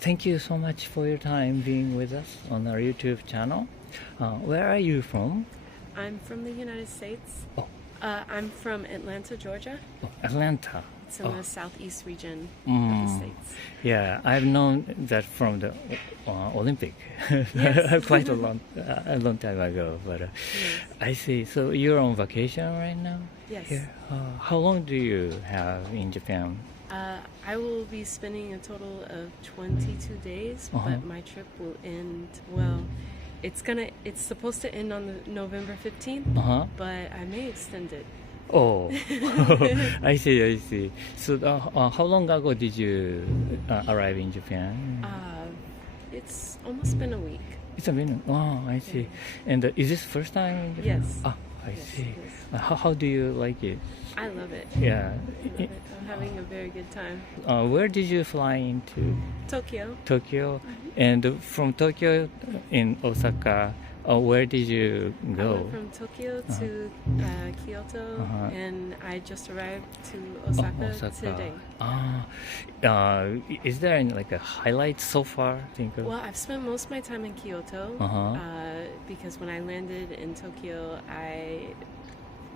thank you so much for your time being with us on our YouTube channel. Where are you from? I'm from the United States. Oh. I'm from Atlanta, Georgia. Oh, Atlanta. It's in the southeast region of the States. Yeah, I've known that from the Olympic Yes. quite a long time ago. But Yes. I see. So you're on vacation right now? Yes. Here. How long do you have in Japan? I will be spending a total of 22 days, but my trip will end, it's supposed to end on the November 15th, but I may extend it. Oh, I see. So how long ago did you arrive in Japan? It's almost been a week. It's a minute. Oh, I see. Yeah. And is this first time in Japan? Yes. I Yes, see. it is. How do you like it? I love it. Yeah. I love it. I'm having a very good time. Where did you fly into? Tokyo. Tokyo. And from Tokyo in Osaka, where did you I go? went from Tokyo to Kyoto, and I just arrived to Osaka today. Is there any like a highlight so far? Think of? Well, I've spent most of my time in Kyoto because when I landed in Tokyo, I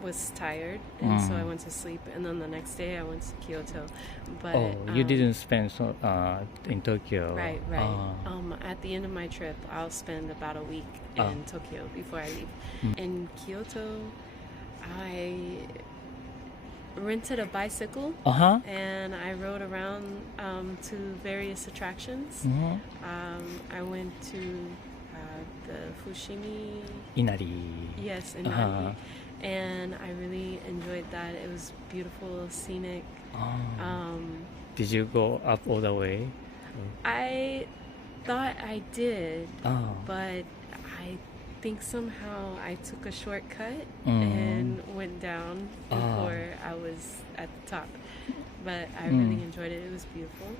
was tired, and so I went to sleep. And then the next day, I went to Kyoto. But you didn't spend in Tokyo. Right. At the end of my trip, I'll spend about a week in Tokyo before I leave. In Kyoto, I rented a bicycle and I rode around to various attractions. I went to the Fushimi Inari. Yes, Inari. And I really enjoyed that. It was beautiful, scenic. Did you go up all the way? I thought I did, but I think somehow I took a shortcut and went down before I was at the top. But I really enjoyed it. It was beautiful.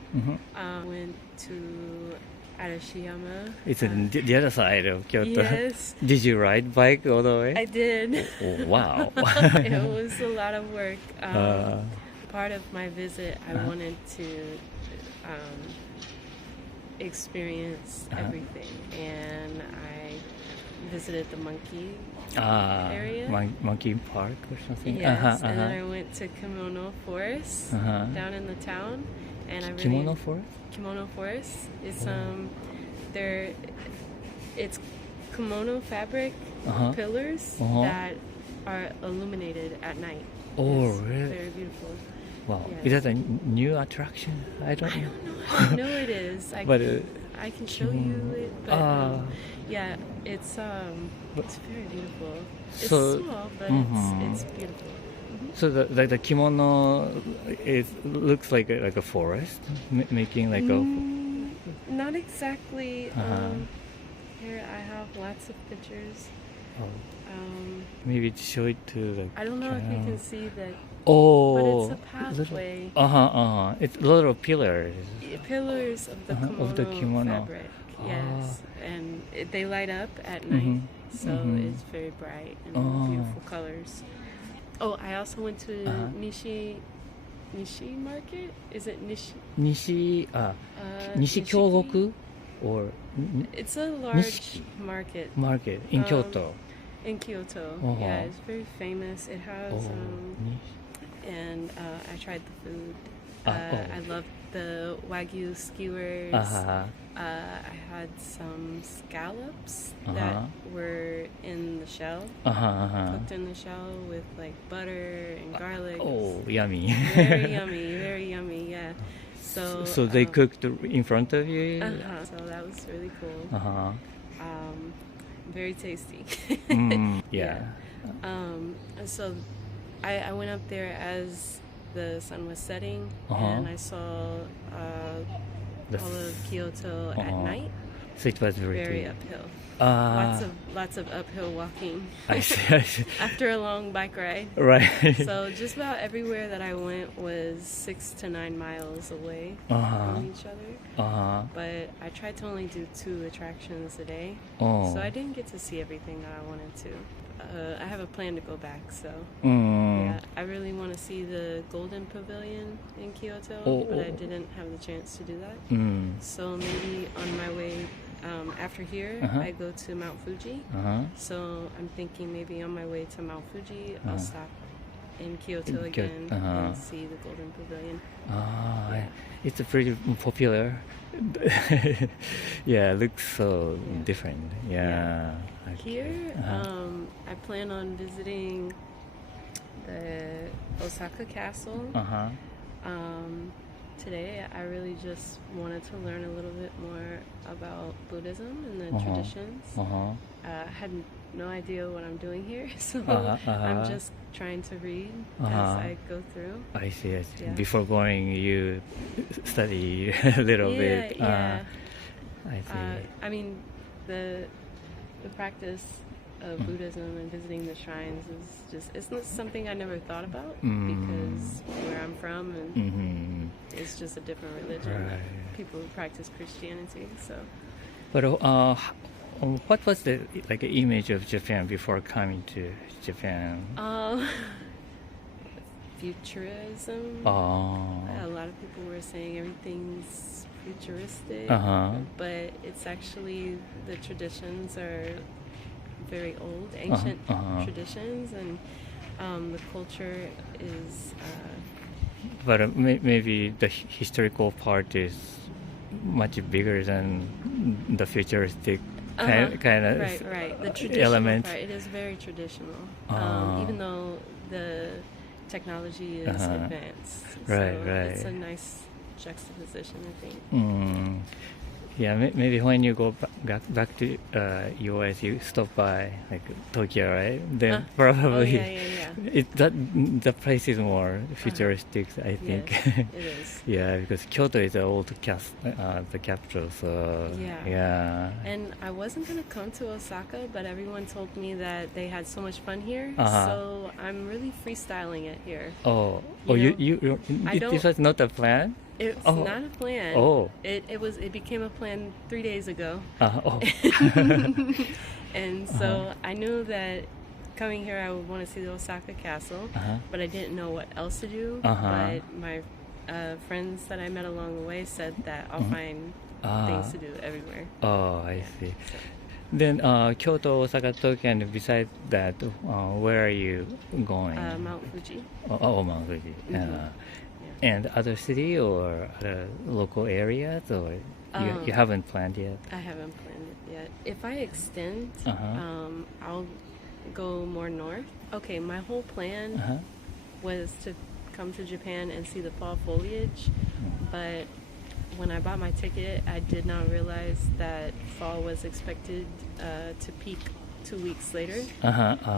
Went to Arashiyama. It's on the other side of Kyoto. Yes. Did you ride bike all the way? I did. Oh, wow. It was a lot of work. Part of my visit, I wanted to experience everything, and I visited the monkey area. Monkey Park or something? Yes, and then I went to Kimono Forest down in the town. And I really Kimono Forest? Kimono Forest. It's it's kimono fabric pillars that are illuminated at night. Oh, it's really? Very beautiful. Wow. Yes. Is that a new attraction? I don't know. I know it is. But I can show you it. But yeah, it's very beautiful. It's small, but it's beautiful. So the kimono looks like a forest, making like a. Not exactly. Here I have lots of pictures. Maybe show it to the. I don't know if you can see that. Oh. But it's a pathway. It's little pillars. Pillars of the kimono fabric. Yes, and they light up at night, so it's very bright and beautiful colors. Oh, I also went to Nishi Market. Is it Nishi? Nishi Kyogoku, or it's a large market in Kyoto. In Kyoto, yeah, it's very famous. It has and I tried the food. I loved the Wagyu skewers. I had some scallops that were in the shell, cooked in the shell with like butter and garlic. Oh, yummy! Very yummy. Yeah. So they cooked in front of you. So that was really cool. Very tasty. Yeah. So I went up there as the sun was setting, and I saw all of Kyoto at night. So it was very uphill. Lots of uphill walking. I see. After a long bike ride. Right. So just about everywhere that I went was 6 to 9 miles away from each other. But I tried to only do 2 attractions a day. So I didn't get to see everything that I wanted to. I have a plan to go back, so Mm. yeah, I really want to see the Golden Pavilion in Kyoto, but I didn't have the chance to do that. Mm. So maybe on my way after here, I go to Mount Fuji. So I'm thinking maybe on my way to Mount Fuji, I'll stop in Kyoto again and see the Golden Pavilion. Yeah. It's a pretty popular. Yeah, it looks so different. Yeah. Here, I plan on visiting the Osaka Castle. Today, I really just wanted to learn a little bit more about Buddhism and the traditions. I had no idea what I'm doing here, so I'm just trying to read as I go through. I see. Yeah. Before going, you study a little bit. Yeah. I see. I mean, the practice of Buddhism and visiting the shrines is just—it's not something I never thought about because where I'm from and it's just a different religion. Right. People who practice Christianity, so. But what was the image of Japan before coming to Japan? Futurism. A lot of people were saying everything's futuristic, but it's actually the traditions are very old, ancient traditions, and the culture is. But maybe the historical part is much bigger than the futuristic kind of right. The traditional element. part, it is very traditional, even though the technology is advanced. Right. It's a nice juxtaposition, I think. Yeah, maybe when you go back to US, you stop by Tokyo, right? Then probably the place is more futuristic, I think. Yes, it is. Yeah, because Kyoto is the old the capital, so yeah. And I wasn't gonna come to Osaka, but everyone told me that they had so much fun here, so I'm really freestyling it here. This was not a plan? It's not a plan. It became a plan 3 days ago. And so I knew that coming here I would want to see the Osaka Castle, but I didn't know what else to do. But my friends that I met along the way said that I'll find things to do everywhere. I see. Then Kyoto, Osaka, Tokyo, and besides that, where are you going? Mount Fuji. Mount Fuji. And other city or other local areas, or you haven't planned yet? I haven't planned it yet. If I extend, I'll go more north. Okay, my whole plan was to come to Japan and see the fall foliage, but when I bought my ticket, I did not realize that fall was expected to peak 2 weeks later.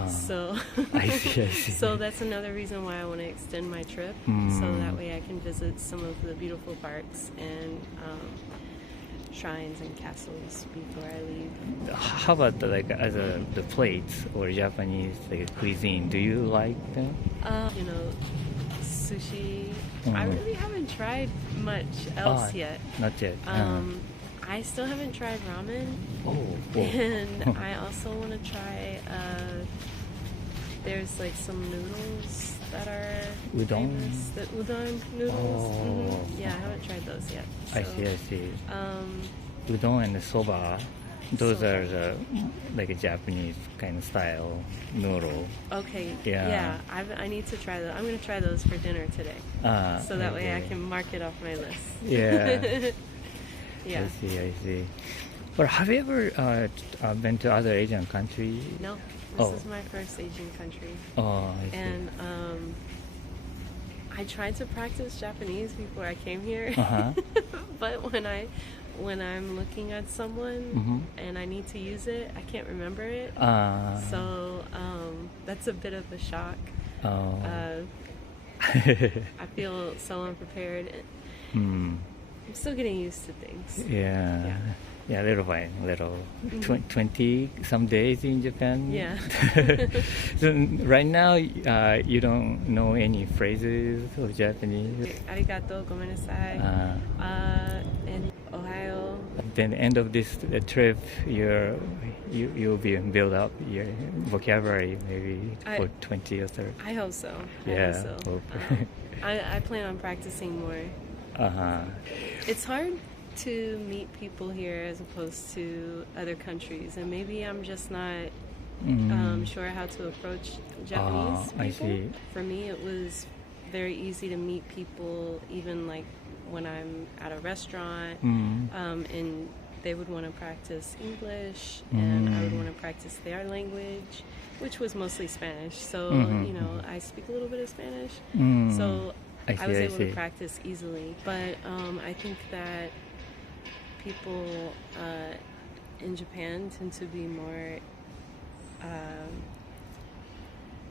So I see. So that's another reason why I want to extend my trip, so that way I can visit some of the beautiful parks and shrines and castles before I leave. How about the plates or Japanese cuisine? Do you like them? Sushi. I really haven't tried much else yet. Not yet. I still haven't tried ramen. And I also want to try, there's some noodles that are famous. The udon noodles. Yeah, I haven't tried those yet. So, I see. Udon and soba, those are the Japanese kind of style noodle. Okay. Yeah. I need to try those. I'm going to try those for dinner today. So that way I can mark it off my list. Yeah. Yeah. I see. But have you ever been to other Asian countries? No. This is my first Asian country. I see. And I tried to practice Japanese before I came here. But when I'm looking at someone and I need to use it, I can't remember it. So that's a bit of a shock. I feel so unprepared. I'm still getting used to things. Yeah, little by little. 20 some days in Japan. Yeah. So right now, you don't know any phrases of Japanese? Arigato, gomenasai, and Ohayo. then the end of this trip, you'll be build up your vocabulary maybe for 20 or 30. I hope so. Yeah. I plan on practicing more. It's hard to meet people here as opposed to other countries, and maybe I'm just not sure how to approach Japanese people. I see. For me, it was very easy to meet people, even like when I'm at a restaurant, and they would want to practice English, and I would want to practice their language, which was mostly Spanish. So, I speak a little bit of Spanish, so I was able to practice easily. But I think that people in Japan tend to be more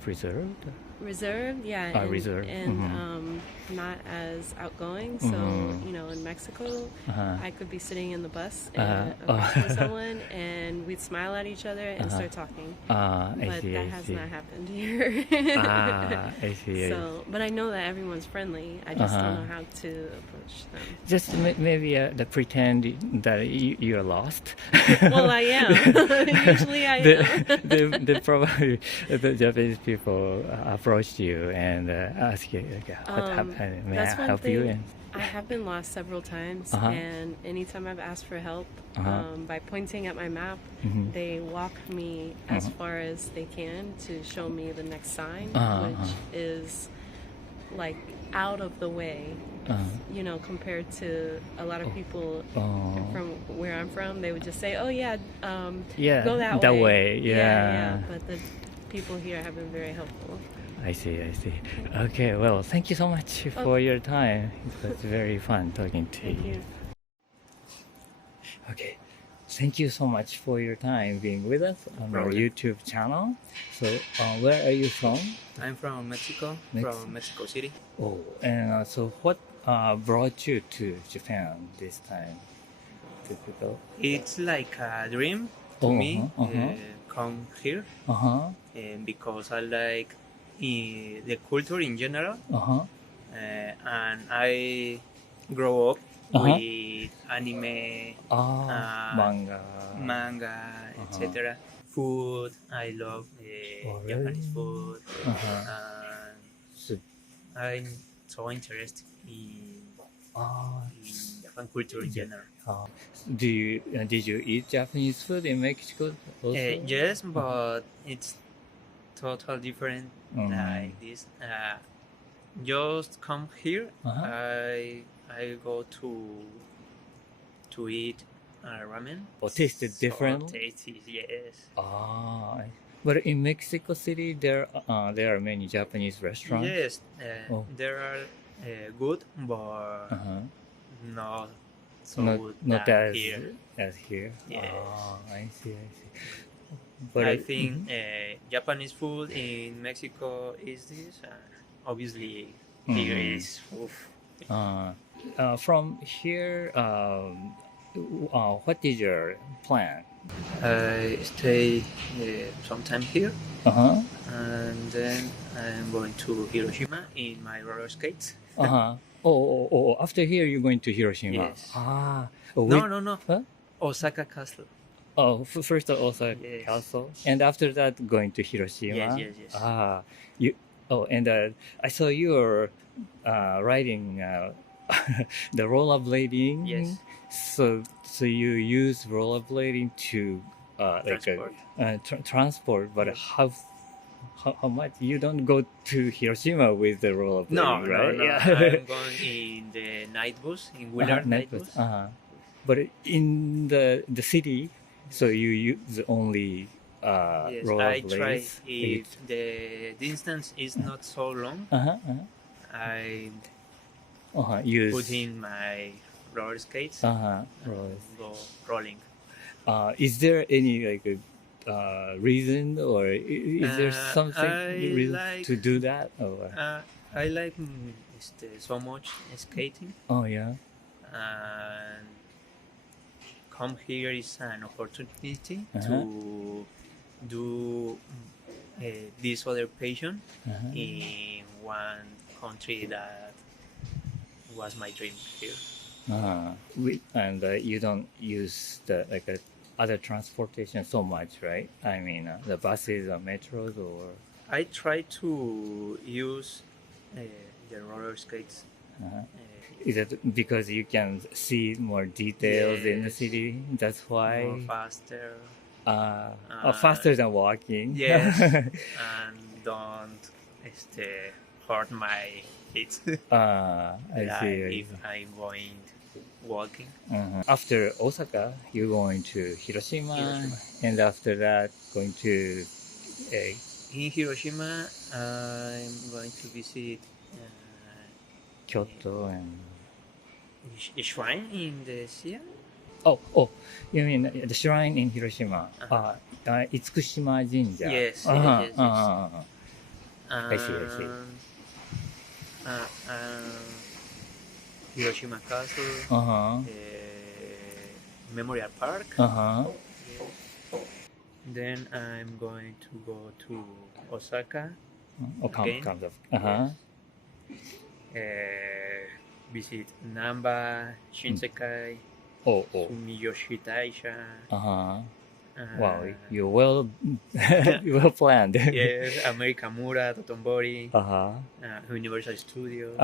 reserved, yeah, reserved. And not as outgoing. So, in Mexico, I could be sitting in the bus with someone, and we'd smile at each other and start talking. But that has not happened here. I see. So, but I know that everyone's friendly. I just don't know how to approach them. Just maybe pretend that you're lost. Well, I am. Usually I am. The probably the Japanese people approached you and asked you, what happened? May I help you? And I have been lost several times, and anytime I've asked for help, by pointing at my map, they walk me as far as they can to show me the next sign, which is like out of the way. Compared to a lot of people from where I'm from, they would just say, "Oh yeah, go that way." Yeah. But the people here have been very helpful. I see. Okay, well, thank you so much for your time. It was very fun talking to you. Okay, thank you so much for your time being with us on our YouTube channel. So, where are you from? I'm from Mexico, from Mexico City. Oh, and so what brought you to Japan this time? It's like a dream to me, come here, because I like the culture in general, and I grow up with anime, manga, etc. Food, I love Japanese food, and I'm so interested in Japan culture in general. Did you eat Japanese food in Mexico also? Yes, but it's totally different like this. Just come here, I go to eat ramen. Or tasted different? Tasty, yes. But in Mexico City, there are many Japanese restaurants. Yes, there are good, but not so good not as here. Yes. I see. But I think Japanese food in Mexico is this. Obviously, here is. From here, what is your plan? I stay sometime here, and then I'm going to Hiroshima in my roller skates. After here, you're going to Hiroshima. Yes. No. Huh? Osaka Castle. First Osaka Castle, and after that, going to Hiroshima. Yes. And I saw you were riding the rollerblading. Yes. So you use rollerblading to transport, but how much? You don't go to Hiroshima with the rollerblading, right? No. I'm going in the night bus, in Willard night bus. But in the city, so you use only yes, rollerblades. I try. If the distance is not so long, I put in my roller skates, go rolling. Is there any reason, or is there something reason to do that? Or? I like so much skating. Oh yeah. And come here is an opportunity to do this other passion in one country that was my dream here. You don't use the other transportation so much, right? I mean, the buses or metros or. I try to use the roller skates. Is it because you can see more details in the city? That's why. More faster. Faster than walking. Yes, and don't hurt my feet. I see. If I'm going walking. After Osaka, you're going to Hiroshima, and after that, going to. In Hiroshima, I'm going to visit Kyoto and. a shrine in the sea. Oh, you mean the shrine in Hiroshima? Itsukushima Jinja. Yes. I see. Hiroshima Castle. Memorial Park. Then I'm going to go to Osaka. Again. Visit Namba, Shinsekai, Sumiyoshi Taisha. Wow, you're well planned. Yes, Amerikamura, Totonbori, Universal Studios.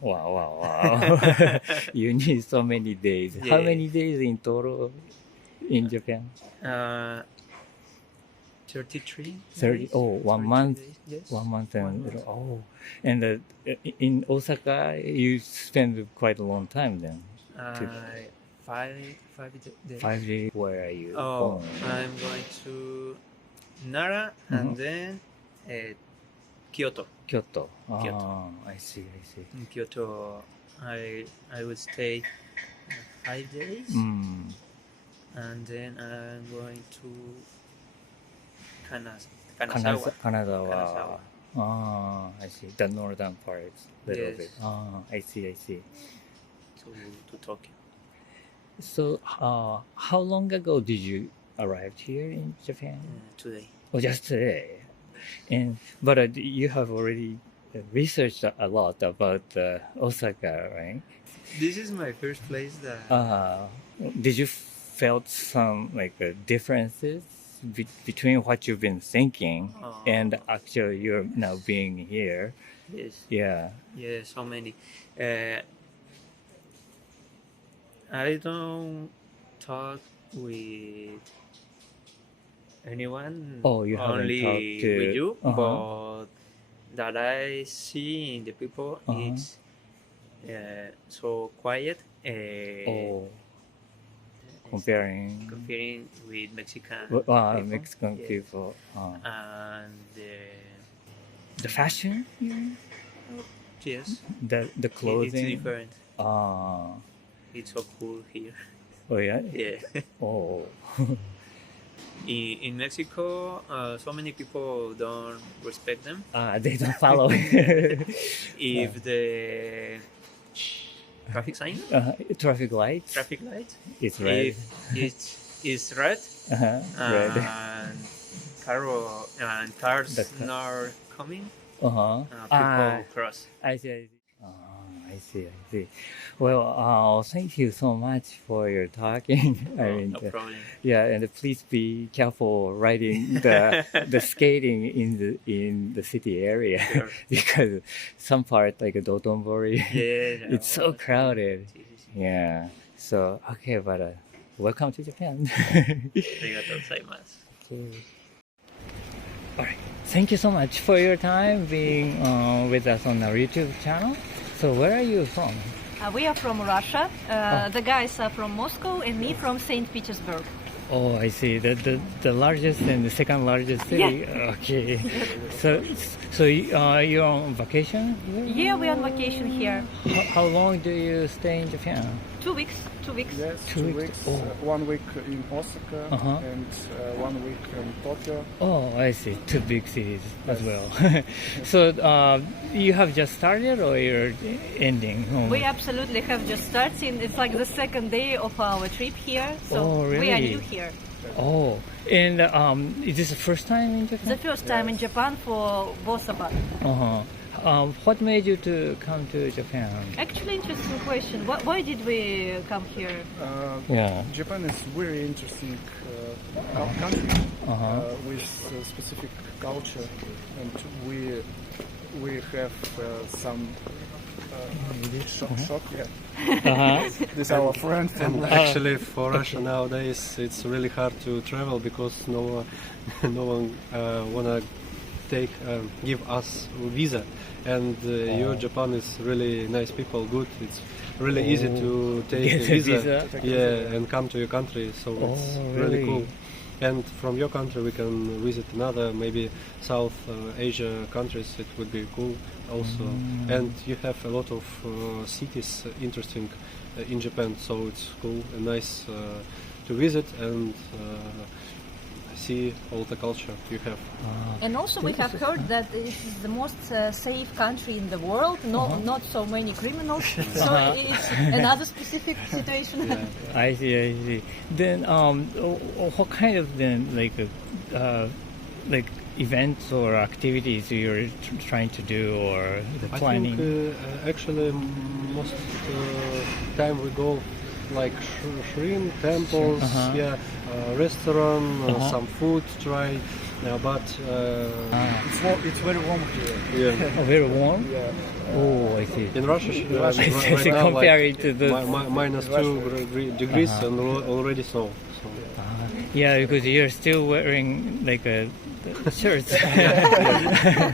Wow. You need so many days. Yeah. How many days in total in Japan? 33. 30. Oh, 1 month. days, yes. 1 month and and in Osaka you spend quite a long time then. 5 days. 5 days. Where are you? Oh, I'm going to Nara and then Kyoto. Kyoto. Kyoto. I see. In Kyoto, I would stay 5 days, and then I'm going to Kanazawa. I see. The northern part, little Yes. bit. I see. To Tokyo. So, how long ago did you arrive here in Japan? Today. Oh, just today. But you have already researched a lot about Osaka, right? This is my first place that. Did you felt some differences between what you've been thinking and actually you're now being here? Yes. Yeah. Yeah, so many. I don't talk with anyone. Oh, you haven't only talked to with you, but that I see in the people, it's so quiet. Comparing with Mexican Mexican people. And The fashion? yes, The clothing? it's different. It's so cool here. Oh, yeah? Yeah. Oh. In Mexico, so many people don't respect them. They don't follow it. If the traffic sign, Traffic lights? It's red. If it's red, Red. and cars not coming, people cross. I see. I see. Well, thank you so much for your talking. No problem. Yeah, and please be careful riding the skating in the city area. Sure. Because some part like Dotonbori, Yeah, it's so crowded. Yeah. So okay, but welcome to Japan. Arigatou gozaimasu. Okay. All right. Thank you so much for your time being with us on our YouTube channel. So where are you from? We are from Russia. The guys are from Moscow and me from St. Petersburg. Oh, I see. The largest and the second largest city. Yeah. Okay. So you're on vacation here? Yeah, we're on vacation here. How long do you stay in Japan? 2 weeks. 2 weeks. Yes, 2 2 weeks. weeks. 1 week in Osaka and 1 week in Tokyo. Oh, I see. 2 big cities as well. So you have just started or you're ending? We absolutely have just started. It's like the second day of our trip here. So really? we are new here. Oh, and is this the first time in Japan? The first time in Japan for both of us. What made you to come to Japan? Actually, interesting question. Why did we come here? Japan is very interesting country with specific culture, and we have some shock. This is our friend from Actually, for Russia nowadays, it's really hard to travel because no one wanna give us visa. And your Japan is really nice people, good. It's really easy to take a visa, and come to your country. So it's really cool. And from your country, we can visit another, maybe South Asia countries. It would be cool also. And you have a lot of cities interesting in Japan, so it's cool and nice to visit and see all the culture you have. And also we have heard that this is the most safe country in the world. Not so many criminals. So it's another specific situation. I see. Then, what kind of like events or activities you're trying to do or the planning? I think actually most time we go like shrine temples, restaurant, some food try, but it's very warm here. Oh, very warm? Yeah. Oh, I see. In Russia, right now, comparing to the minus 2 degrees and already snow. So. Yeah, because you're still wearing like a shirt.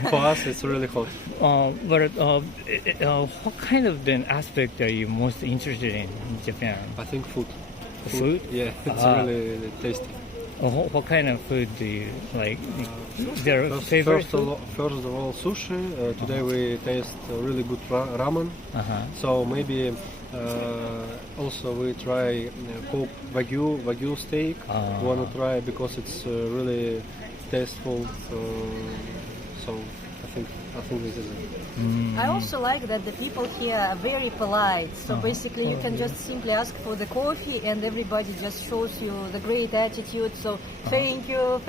For us, it's really hot. But what kind of then aspect are you most interested in Japan? I think food. Food? Yeah, it's really tasty. What kind of food do you like? Their favorite food? First of all, sushi. Today we taste really good ramen. So maybe also we try cook wagyu steak. Wanna try because it's really tasteful. So I think this is it. I also like that the people here are very polite. So basically you can just simply ask for the coffee and everybody just shows you the great attitude. So thank you,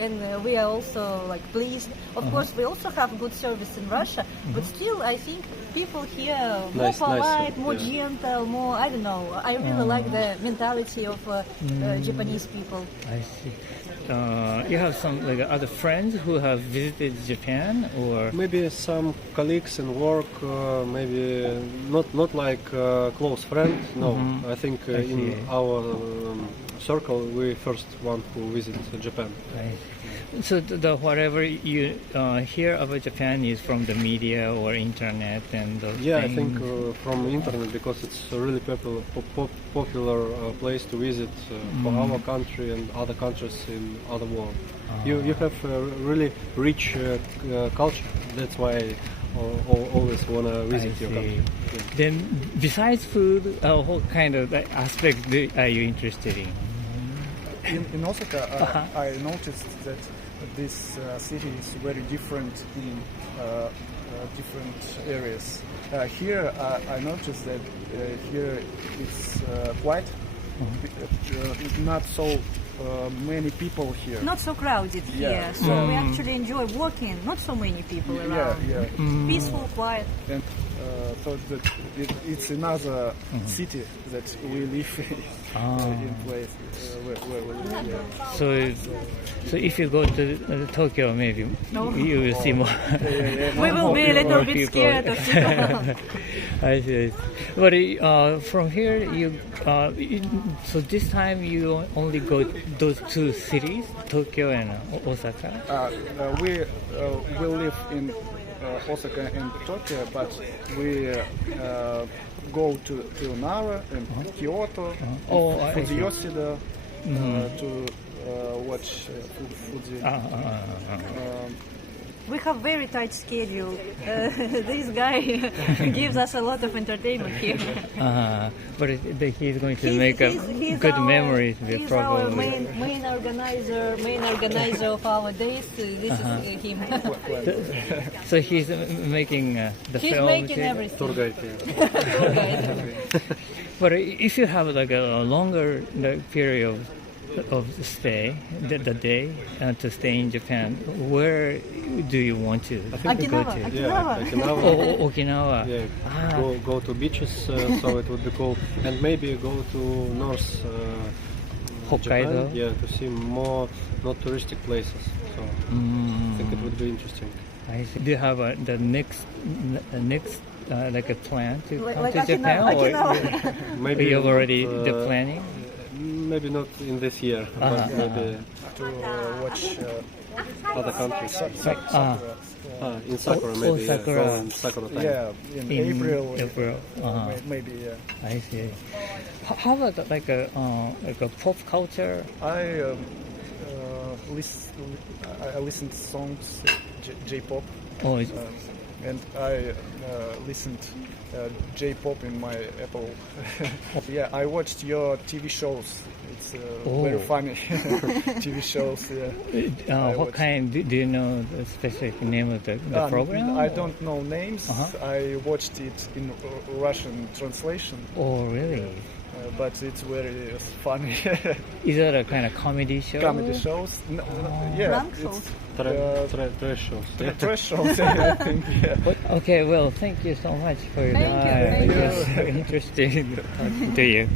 and we are also like pleased. Of course, we also have good service in Russia, but still I think people here are more polite, more gentle, more, I don't know. I really like the mentality of Japanese people. I see. You have some like other friends who have visited Japan, or maybe some colleagues in work, maybe not like close friend. No, I think in our circle we first one who visit Japan. So whatever you hear about Japan is from the media or internet and those things? I think from internet because it's a really popular place to visit for our country and other countries in other world. You have a really rich culture. That's why I always want to visit your country. Yeah. Then besides food, what kind of aspect are you interested in? In Osaka, I noticed that this city is very different in different areas. Here, I noticed that here it's quiet, not so many people here. Not so crowded here, so we actually enjoy walking. Not so many people around. Peaceful, quiet. And thought that it's another city that we live in place where we live. Yeah. So if you go to Tokyo, maybe you will see more. We will be a little bit scared of people. I see. But from here, so this time you only go those two cities, Tokyo and Osaka. We live in Osaka and Tokyo, but we go to Nara and Kyoto, Fuji Yoshida to watch Fuji. We have very tight schedule. This guy gives us a lot of entertainment here. But he's going to make a good memories. He's probably. our main organizer of our days. This is him. So he's making the He's film. making everything. Tour guide. But if you have like a longer period of of stay, the day to stay in Japan, where do you want to go to? Yeah, Okinawa. Oh, Okinawa. Yeah, go to beaches, so it would be cool, and maybe go to North Hokkaido. Japan, yeah, to see more not touristic places. So I think it would be interesting. I see. Do you have the next like a plan to come like to Japan, Okinawa. Maybe you've already not, the planning? Maybe not in this year, but maybe To watch other countries. Sakura. In Sakura, Oh, maybe. Sakura. Yeah, Sakura time. Yeah, in April. April. Maybe. Yeah. I see. How about like a pop culture? I listen to songs, J-pop, Oh, and I listened J-pop in my Apple. Yeah, I watched your TV shows. It's very funny TV shows. Yeah. what kind? Do you know the specific name of the program? I don't know names. I watched it in Russian translation. Oh, really? But it's very funny. Is it a kind of comedy show? Comedy shows. Yeah, it's Trash shows. trash shows. I think. Yeah. Okay, well, thank you so much for your time. Thank you. It was interesting talking to you.